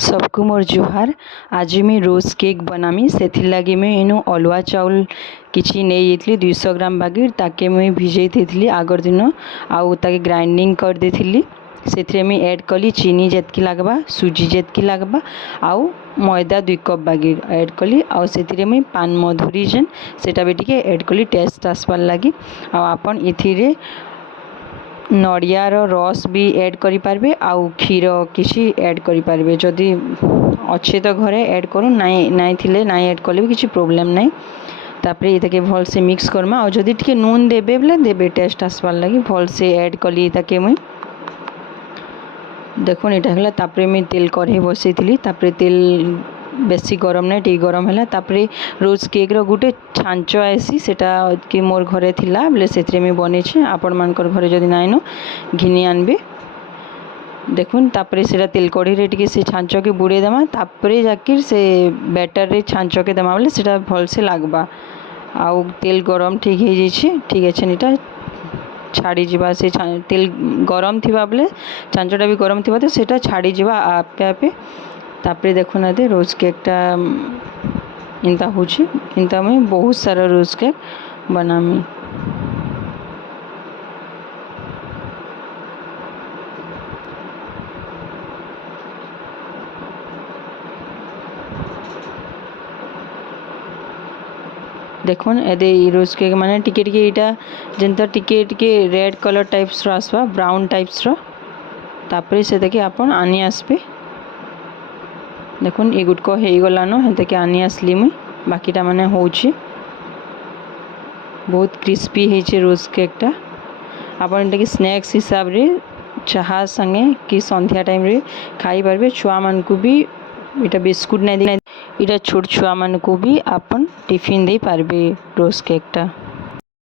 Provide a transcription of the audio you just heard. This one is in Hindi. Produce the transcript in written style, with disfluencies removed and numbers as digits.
सबको मोर जुहार। आज मैं रोज केक बनामी से लगी मैं इनु अलुआ चाउल किसी नहीं जाइली 200 ग्राम बागिर ताके मुई भिजई थी आगर दिन आउ ताके ग्राइंडिंग कर देथिली। से मुई ऐड कली चीनी जेतकी लगवा सुजी जेतकी लगवा आउ मैदा 2 कप बागिर ऐड कली आउ से मुई पान मधुरी जेन सेटा भी टिके ऐड कली टेस्ट आसबार लगी। आपन इथिरे नड़ियार रस भी ऐड करि पारबे आउ क्षीर किसी ऐड करि पारबे जदि अच्छे तो घरे ऐड करू नाई थिले नाई ऐड कले भी किसी प्रॉब्लम नहीं। तापरे इताके भल से मिक्स करमा आउ जदि टिके नून देबे बोले देबे टेस्ट आसबार लगी भल से ऐड कली इताके मुई देखुन इटा हला। तापरे मुई तेल कढ़े बसई थिली तापरे तेल बेसी गरम नहीं टी गरम है तापरे रोज केक रो गुटे छांच आसी सेटा कि मोर घरे थिला बोले से मुई बनेछे आपण मानकर घरे जदि नाइनो घिनी आनबे। देखुन तापरे सेटा तेल कढ़ी रे टिके से छांच के बुड़े देमा तापरे जाकिर से बैटर रे छांच के देमा बोले सेटा भल से लागबा। आउ तेल गरम ठीक है जाइछे ठीक है निटा छाड़ी जीवा से तेल गरम थिबा बोले छांचटा भी गरम थिबा तो सेटा छाड़ी जीवा आपे आपे। तापरे देखुन आदे रोज केकटा इनता होछि इनता मैं बहुत सारा रोज केक बनामी। देखुन एदे रोज केक माने टिके टिके इटा जेंता टिके टिके रेड कलर टाइप्स रो आसबा ब्राउन टाइप्स रो तापरे से देखे आपन आनी आसबे। देखुन ये गुटक हो गलानो हेते आनी आसली मुई बाकीटा माने होछि बहुत क्रिस्पी हेचे रोज केकटा। आपन एटाके स्नैक्स हिसाब रे चाहा संगे कि संध्या टाइम रे खाई पारबे। छुआ मान को भी इटा बिस्कुट नहीं इटा छोट छुआ मान को भी आपन टिफिन दे पारबे रोज केकटा।